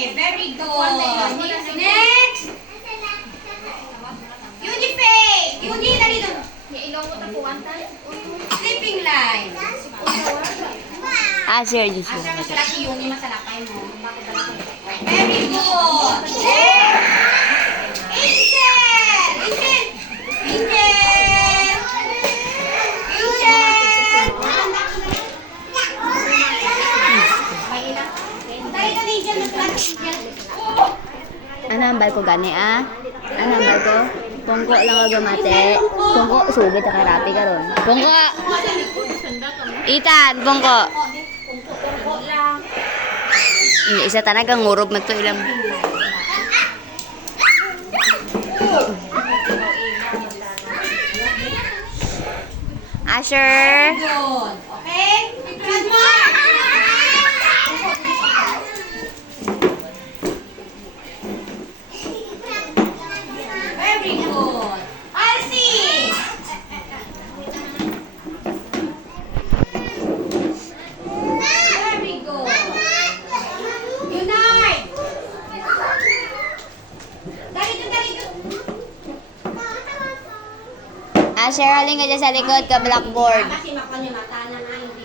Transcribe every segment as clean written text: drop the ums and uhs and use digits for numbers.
Very good. Next. Uniface. Uni, dali doon. Sleeping line. Asher, this one. Asa masalaki Uni, masalakay mo. Very good. Next. Angel. Angel. Angel. Angel. Dali doon, Angel. Angel. Ano ang bal ko gani ah? Ano ang bal ko? Pungko lang ako gamate. Pungko, sugit ka rapi ka ron. Pungko! Itan, pungko! Hindi, isa talagang ngurob man to ilang. Asher! Good. Okay? Good more. Very good. Alcy. Very good. Unite. Dali doon. Asher, halin ka dyan sa likod ka blackboard. Kasi makon yung mata na nga hindi.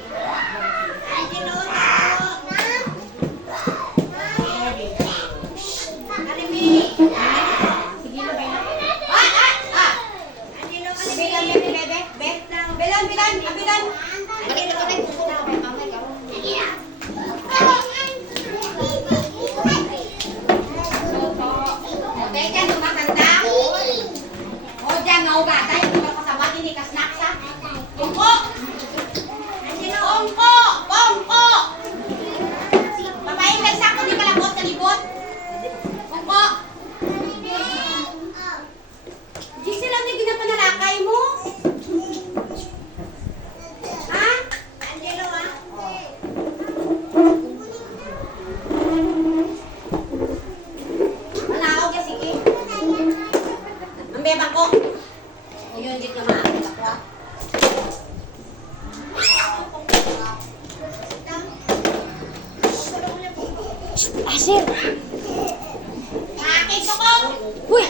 Asher! Uy!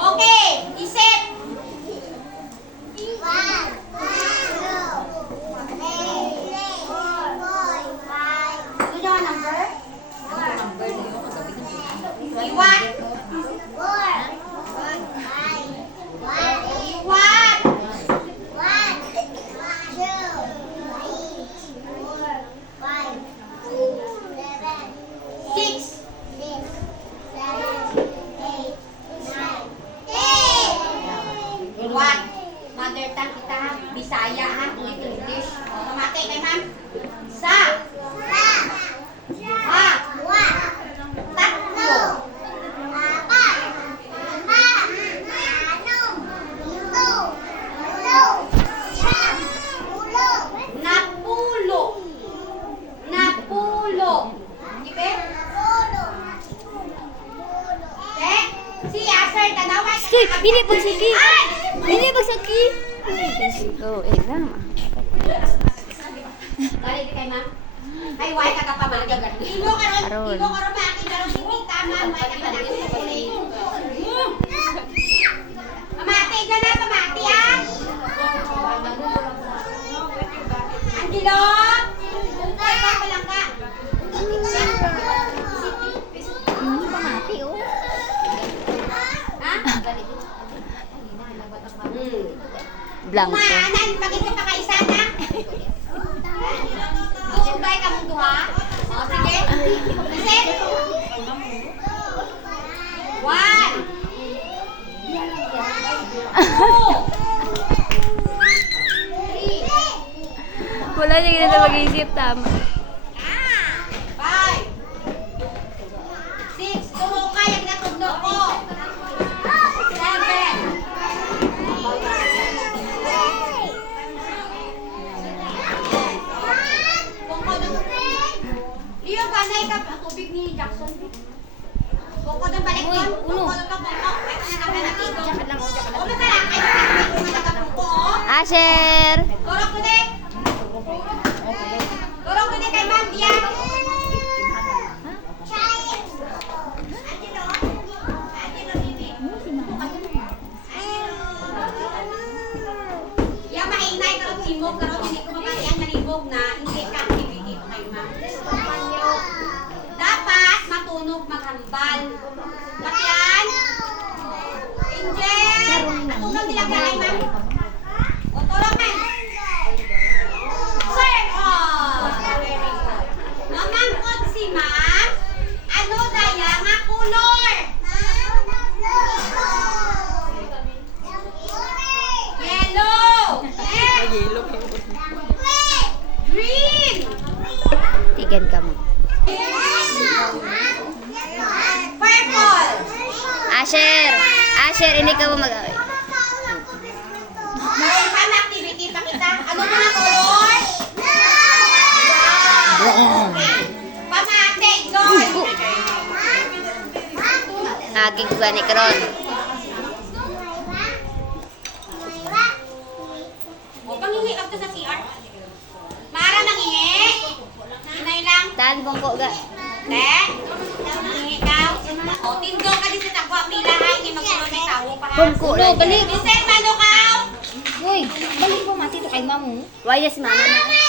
Okay, isip. Ano yung number? Iwan. Iwan. 6. Iwan. Mother tongue kita ha. Bisaya ha. English. O, kamate kay ma'am. Sa. Ha. Tatlo. Napulo. Napulo. Hindi ba? Eh? Si Aser, tanawa. Sige, bili pag sige. Bili pag sige. Oh, exam. Dali di kay ma'am. Ay, why ka pa magagan. Imo karon, Aron. imo karon ba akin karon si tama, why ka pa nagkulay. Pamati na na, pamati ah. Angelo. Ay, pa lang ka. Pamati oh. Ha? Blanco. Kumaanan, pag-isip pa kaisa na. Tumbay ka mong duha. O, sige. Isip. 1. 2. Wala niya ganito mag-iisip, tama. 5. 6. Tuho ka, yung natugno ko. 7. Leo, panay ka. Ang tubig ni Jackson. Bukod ang balik ko. Bukod ang bukod. Ay, ano ka na natin? O, matalakay. Matalakay. Asher! Turok ko din. Turok ko din kay Ma'am Dian. Yang maingay kalau timog kalau hindi ko mabali ang nalibog na hindi ka activity kay Ma'am. Dapat matunog maghambal. Batyan. Angel. Tunog nila kay Ma'am. O tulog na. Circle. Mamangkot si Ma'am. Ano daya nga color? Yellow. Green. Tigan ka mo. Purple. Asher! Asher, hindi ka mo mag-away. May fan activity pa kita. Ano mga color? Pamate, gold. Naging gani karon. O, panghingi ka to sa CR. Mara mangingi. Hinay lang. Tan bongko ga. Te, mangingi ka. O, tindong ka din sa takwa. Pila ay, hindi magkulong may tawo pa ha. Bongko lang. Vincent, mano ka? Uy, balik mo mati to kay mamu. Wayas mama na.